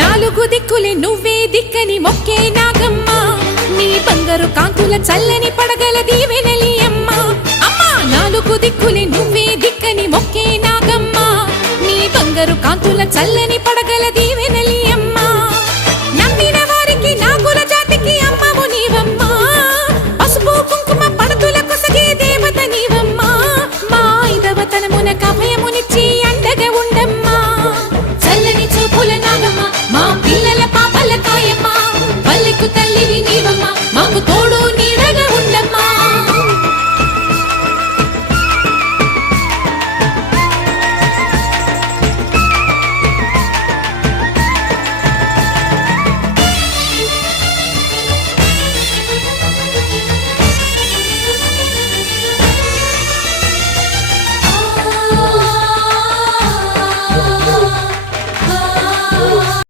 నాలుగు దిక్కులే నువ్వే దిక్కని మొక్కే నాగమ్మ నీ బంగారు కాంతుల చల్లని పడగల దీవెనలి అమ్మ అమ్మా నాలుగు దిక్కులే నువ్వే దిక్కని మొక్కే నాగమ్మ నీ బంగారు కాంతుల చల్లని పడగల